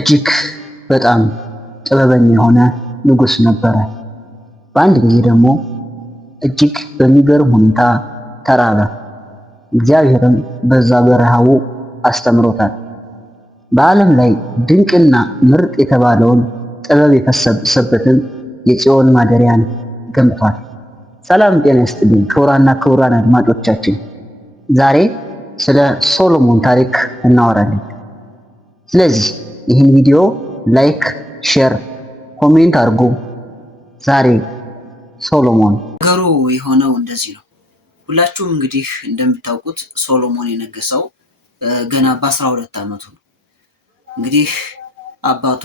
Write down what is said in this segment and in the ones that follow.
እጅግ በጣም ጥበበኛ የሆነ ንጉሥ ነበረ። በአንድ ጊዜ ደግሞ እጅግ በሚገርም ሁኔታ ተራበ። እግዚአብሔርም በዛ በረሃቡ አስተምሮታል። በዓለም ላይ ድንቅና ምርጥ የተባለውን ጥበብ የፈሰሰበትን የጽዮን ማደሪያን ገንብቷል። ሰላም ጤና ይስጥልኝ ክቡራና ክቡራን አድማጮቻችን፣ ዛሬ ስለ ሶሎሞን ታሪክ እናወራለን። ስለዚህ ይህን ቪዲዮ ላይክ፣ ሼር፣ ኮሜንት አድርጉ። ዛሬ ሶሎሞን ነገሩ የሆነው እንደዚህ ነው። ሁላችሁም እንግዲህ እንደምታውቁት ሶሎሞን የነገሰው ገና በ12 ዓመቱ ነው። እንግዲህ አባቱ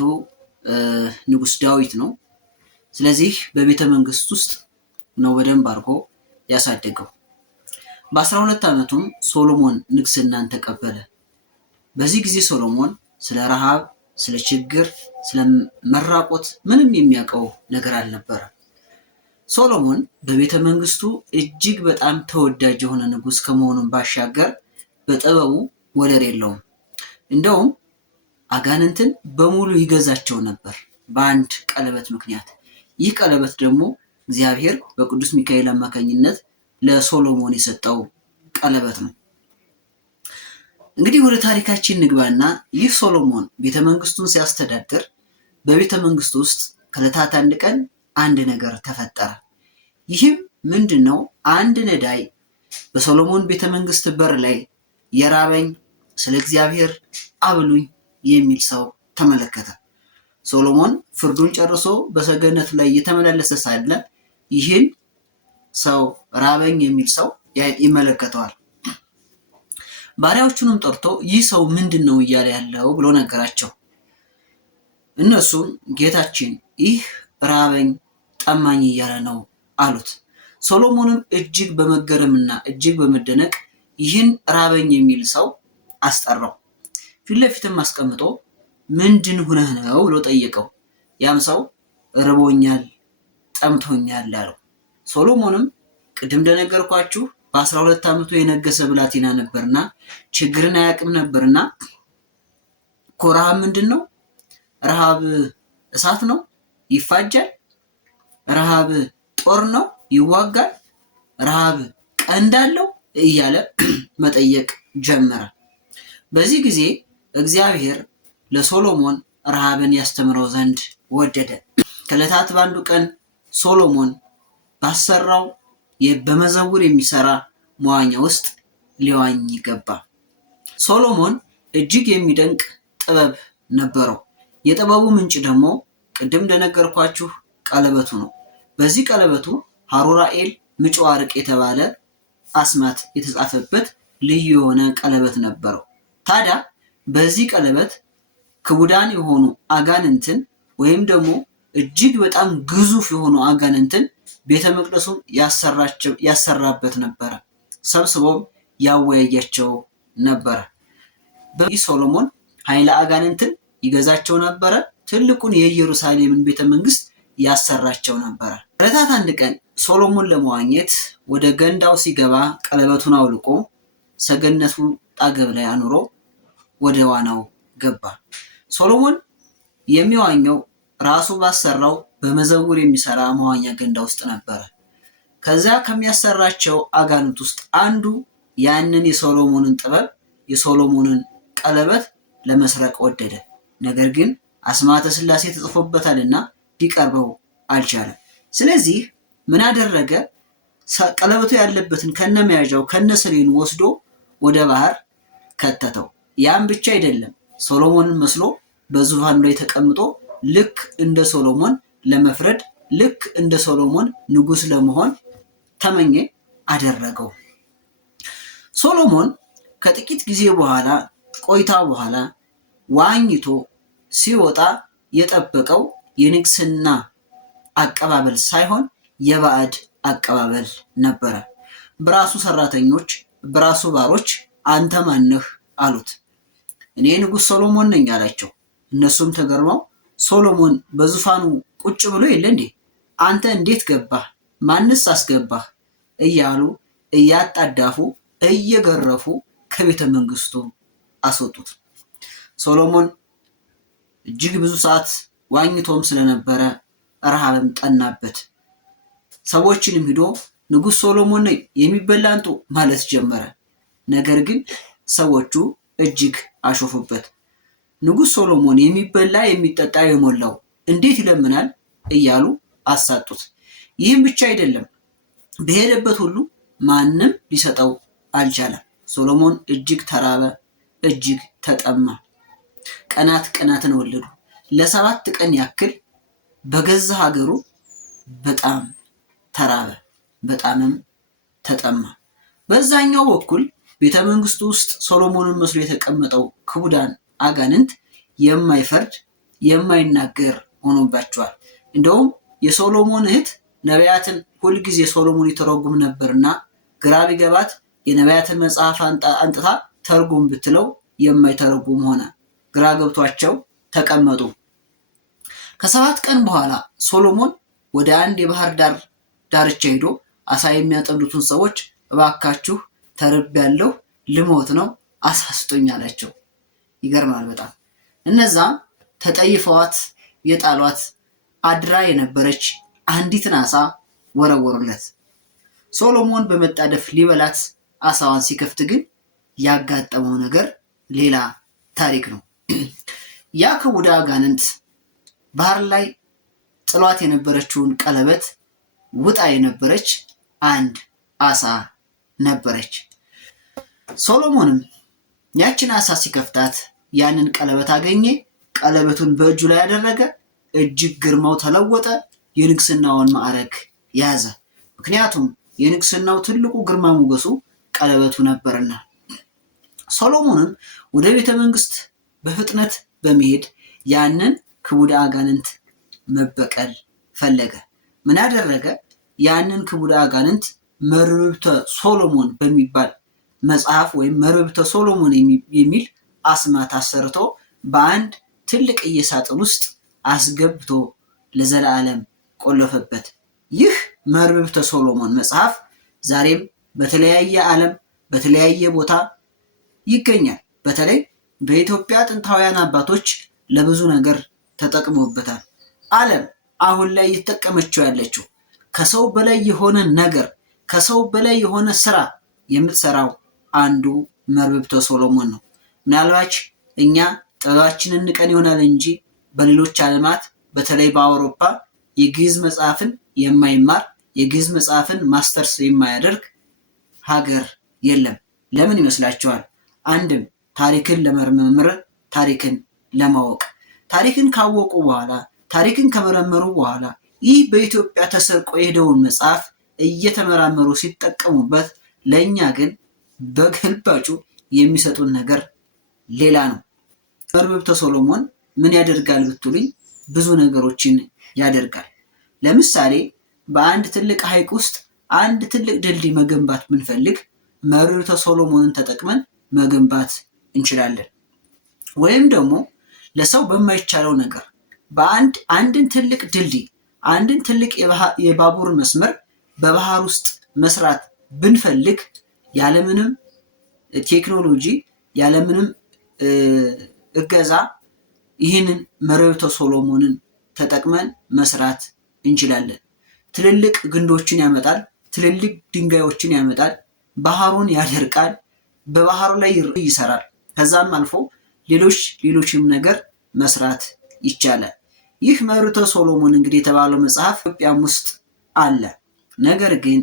ንጉሥ ዳዊት ነው። ስለዚህ በቤተ መንግስት ውስጥ ነው በደንብ አድርጎ ያሳደገው። በ12 ዓመቱም ሶሎሞን ንግስናን ተቀበለ። በዚህ ጊዜ ሶሎሞን ስለ ረሃብ፣ ስለ ችግር፣ ስለ መራቆት ምንም የሚያውቀው ነገር አልነበረም። ሶሎሞን በቤተ መንግስቱ እጅግ በጣም ተወዳጅ የሆነ ንጉሥ ከመሆኑን ባሻገር በጥበቡ ወደር የለውም። እንደውም አጋንንትን በሙሉ ይገዛቸው ነበር በአንድ ቀለበት ምክንያት። ይህ ቀለበት ደግሞ እግዚአብሔር በቅዱስ ሚካኤል አማካኝነት ለሶሎሞን የሰጠው ቀለበት ነው። እንግዲህ ወደ ታሪካችን ንግባና ይህ ሶሎሞን ቤተ መንግስቱን ሲያስተዳድር በቤተ መንግስቱ ውስጥ ከዕለታት አንድ ቀን አንድ ነገር ተፈጠረ። ይህም ምንድን ነው? አንድ ነዳይ በሶሎሞን ቤተ መንግስት በር ላይ የራበኝ ስለ እግዚአብሔር አብሉኝ የሚል ሰው ተመለከተ። ሶሎሞን ፍርዱን ጨርሶ በሰገነት ላይ እየተመላለሰ ሳለ ይህን ሰው ራበኝ የሚል ሰው ይመለከተዋል። ባሪያዎቹንም ጠርቶ ይህ ሰው ምንድን ነው እያለ ያለው ብሎ ነገራቸው። እነሱም ጌታችን ይህ ራበኝ ጠማኝ እያለ ነው አሉት። ሶሎሞንም እጅግ በመገረምና እጅግ በመደነቅ ይህን ራበኝ የሚል ሰው አስጠራው። ፊት ለፊትም አስቀምጦ ምንድን ሁነህ ነው ብሎ ጠየቀው። ያም ሰው ርቦኛል፣ ጠምቶኛል አለው። ሶሎሞንም ቅድም እንደነገርኳችሁ በ12 ዓመቱ የነገሰ ብላቴና ነበርና ችግርን አያውቅም ነበርና ረሃብ ምንድን ነው? ረሃብ እሳት ነው፣ ይፋጃል። ረሃብ ጦር ነው፣ ይዋጋል። ረሃብ ቀንድ አለው እያለ መጠየቅ ጀመረ። በዚህ ጊዜ እግዚአብሔር ለሶሎሞን ረሃብን ያስተምረው ዘንድ ወደደ። ከዕለታት በአንዱ ቀን ሶሎሞን ባሰራው በመዘውር የሚሰራ መዋኛ ውስጥ ሊዋኝ ገባ። ሶሎሞን እጅግ የሚደንቅ ጥበብ ነበረው። የጥበቡ ምንጭ ደግሞ ቅድም እንደነገርኳችሁ ቀለበቱ ነው። በዚህ ቀለበቱ ሀሩራኤል ምጭዋርቅ የተባለ አስማት የተጻፈበት ልዩ የሆነ ቀለበት ነበረው። ታዲያ በዚህ ቀለበት ክቡዳን የሆኑ አጋንንትን ወይም ደግሞ እጅግ በጣም ግዙፍ የሆኑ አጋንንትን ቤተ መቅደሱም ያሰራበት ነበረ። ሰብስቦም ያወያያቸው ነበረ። በዚህ ሶሎሞን ኃይለ አጋንንትን ይገዛቸው ነበረ። ትልቁን የኢየሩሳሌምን ቤተ መንግስት ያሰራቸው ነበረ። ዕለታት አንድ ቀን ሶሎሞን ለመዋኘት ወደ ገንዳው ሲገባ ቀለበቱን አውልቆ ሰገነቱ ጣገብ ላይ አኑሮ ወደ ዋናው ገባ። ሶሎሞን የሚዋኘው ራሱ ባሰራው በመዘውር የሚሰራ መዋኛ ገንዳ ውስጥ ነበረ። ከዛ ከሚያሰራቸው አጋንንት ውስጥ አንዱ ያንን የሶሎሞንን ጥበብ የሶሎሞንን ቀለበት ለመስረቅ ወደደ። ነገር ግን አስማተ ስላሴ ተጽፎበታልና ሊቀርበው አልቻለም። ስለዚህ ምን አደረገ? ቀለበቱ ያለበትን ከነመያዣው ከነስሌኑ ወስዶ ወደ ባህር ከተተው። ያም ብቻ አይደለም፣ ሶሎሞንን መስሎ በዙፋኑ ላይ ተቀምጦ ልክ እንደ ሶሎሞን ለመፍረድ ልክ እንደ ሶሎሞን ንጉሥ ለመሆን ተመኘ፣ አደረገው። ሶሎሞን ከጥቂት ጊዜ በኋላ ቆይታ በኋላ ዋኝቶ ሲወጣ የጠበቀው የንግስና አቀባበል ሳይሆን የባዕድ አቀባበል ነበረ። በራሱ ሰራተኞች፣ በራሱ ባሮች አንተ ማነህ አሉት። እኔ ንጉሥ ሶሎሞን ነኝ አላቸው። እነሱም ተገርመው ሶሎሞን በዙፋኑ ቁጭ ብሎ የለ እንዴ? አንተ እንዴት ገባህ? ማንስ አስገባህ? እያሉ እያጣዳፉ እየገረፉ ከቤተ መንግስቱ አስወጡት። ሶሎሞን እጅግ ብዙ ሰዓት ዋኝቶም ስለነበረ ረሃብም ጠናበት። ሰዎችንም ሂዶ ንጉሥ ሶሎሞን ነኝ የሚበላ አንጡ ማለት ጀመረ። ነገር ግን ሰዎቹ እጅግ አሾፉበት። ንጉሥ ሶሎሞን የሚበላ የሚጠጣ የሞላው እንዴት ይለምናል እያሉ አሳጡት። ይህም ብቻ አይደለም፣ በሄደበት ሁሉ ማንም ሊሰጠው አልቻለም። ሶሎሞን እጅግ ተራበ፣ እጅግ ተጠማ። ቀናትን ወለዱ። ለ7 ቀን ያክል በገዛ ሀገሩ በጣም ተራበ፣ በጣምም ተጠማ። በዛኛው በኩል ቤተ መንግስቱ ውስጥ ሶሎሞንን መስሎ የተቀመጠው ክቡዳን አጋንንት የማይፈርድ የማይናገር ሆኖባቸዋል። እንደውም የሶሎሞን እህት ነቢያትን ሁልጊዜ ሶሎሞን ይተረጉም ነበርና ግራ ቢገባት የነቢያትን መጽሐፍ አንጥታ ተርጉም ብትለው የማይተረጉም ሆነ። ግራ ገብቷቸው ተቀመጡ። ከ7 ቀን በኋላ ሶሎሞን ወደ አንድ የባህር ዳርቻ ሄዶ አሳ የሚያጠምዱትን ሰዎች እባካችሁ ተርቤያለሁ፣ ልሞት ነው፣ አሳ ስጡኝ አላቸው። ይገርማል በጣም። እነዛም ተጠይፈዋት የጣሏት አድራ የነበረች አንዲትን አሳ ወረወሩለት። ሶሎሞን በመጣደፍ ሊበላት አሳዋን ሲከፍት ግን ያጋጠመው ነገር ሌላ ታሪክ ነው። ያ ክቡዳ አጋንንት ባህር ላይ ጥሏት የነበረችውን ቀለበት ውጣ የነበረች አንድ አሳ ነበረች። ሶሎሞንም ያችን አሳ ሲከፍታት ያንን ቀለበት አገኘ። ቀለበቱን በእጁ ላይ ያደረገ። እጅግ ግርማው ተለወጠ። የንግስናውን ማዕረግ ያዘ። ምክንያቱም የንግስናው ትልቁ ግርማ ሞገሱ ቀለበቱ ነበርና። ሶሎሞንም ወደ ቤተ መንግስት በፍጥነት በመሄድ ያንን ክቡዳ አጋንንት መበቀል ፈለገ። ምን ያደረገ? ያንን ክቡዳ አጋንንት መርብብተ ሶሎሞን በሚባል መጽሐፍ ወይም መርብብተ ሶሎሞን የሚል አስማት አሰርቶ በአንድ ትልቅ ሳጥን ውስጥ አስገብቶ ለዘላለም ቆለፈበት። ይህ መርብብተ ሶሎሞን መጽሐፍ ዛሬም በተለያየ ዓለም በተለያየ ቦታ ይገኛል። በተለይ በኢትዮጵያ ጥንታውያን አባቶች ለብዙ ነገር ተጠቅሞበታል። ዓለም አሁን ላይ እየተጠቀመችው ያለችው ከሰው በላይ የሆነ ነገር፣ ከሰው በላይ የሆነ ስራ የምትሰራው አንዱ መርብብተ ሶሎሞን ነው። ምናልባት እኛ ጥበባችንን ንቀን ይሆናል እንጂ በሌሎች ዓለማት በተለይ በአውሮፓ የግዕዝ መጽሐፍን የማይማር የግዕዝ መጽሐፍን ማስተርስ የማያደርግ ሀገር የለም። ለምን ይመስላችኋል? አንድም ታሪክን ለመመርመር፣ ታሪክን ለማወቅ። ታሪክን ካወቁ በኋላ ታሪክን ከመረመሩ በኋላ ይህ በኢትዮጵያ ተሰርቆ የሄደውን መጽሐፍ እየተመራመሩ ሲጠቀሙበት፣ ለእኛ ግን በግልባጩ የሚሰጡን ነገር ሌላ ነው። መርብብተ ሶሎሞን ምን ያደርጋል ብትሉኝ፣ ብዙ ነገሮችን ያደርጋል። ለምሳሌ በአንድ ትልቅ ሐይቅ ውስጥ አንድ ትልቅ ድልድይ መገንባት ብንፈልግ መርብብተ ሶሎሞንን ተጠቅመን መገንባት እንችላለን። ወይም ደግሞ ለሰው በማይቻለው ነገር አንድን ትልቅ ድልድይ፣ አንድን ትልቅ የባቡር መስመር በባህር ውስጥ መስራት ብንፈልግ ያለምንም ቴክኖሎጂ ያለምንም እገዛ ይህንን መርብብተ ሶሎሞንን ተጠቅመን መስራት እንችላለን። ትልልቅ ግንዶችን ያመጣል፣ ትልልቅ ድንጋዮችን ያመጣል፣ ባህሩን ያደርቃል፣ በባህሩ ላይ ይሰራል። ከዛም አልፎ ሌሎችም ነገር መስራት ይቻላል። ይህ መርብብተ ሶሎሞን እንግዲህ የተባለው መጽሐፍ ኢትዮጵያም ውስጥ አለ። ነገር ግን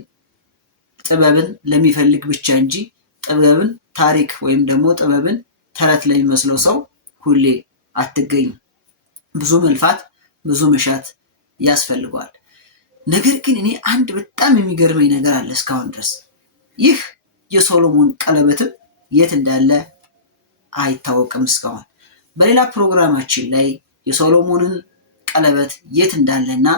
ጥበብን ለሚፈልግ ብቻ እንጂ ጥበብን ታሪክ ወይም ደግሞ ጥበብን ተረት ለሚመስለው ሰው ሁሌ አትገኝም። ብዙ መልፋት ብዙ መሻት ያስፈልገዋል። ነገር ግን እኔ አንድ በጣም የሚገርመኝ ነገር አለ እስካሁን ድረስ። ይህ የሶሎሞን ቀለበትም የት እንዳለ አይታወቅም እስካሁን። በሌላ ፕሮግራማችን ላይ የሶሎሞንን ቀለበት የት እንዳለና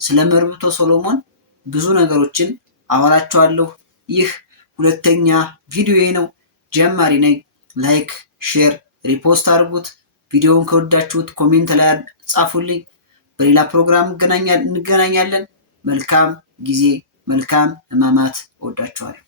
ስለ መርብብተ ሶሎሞን ብዙ ነገሮችን አወራችኋለሁ። ይህ 2ኛ ቪዲዮዬ ነው። ጀማሪ ነኝ። ላይክ፣ ሼር፣ ሪፖስት አድርጉት። ቪዲዮውን ከወዳችሁት ኮሜንት ላይ ጻፉልኝ። በሌላ ፕሮግራም እንገናኛለን። መልካም ጊዜ፣ መልካም ሕማማት። እወዳችኋለሁ።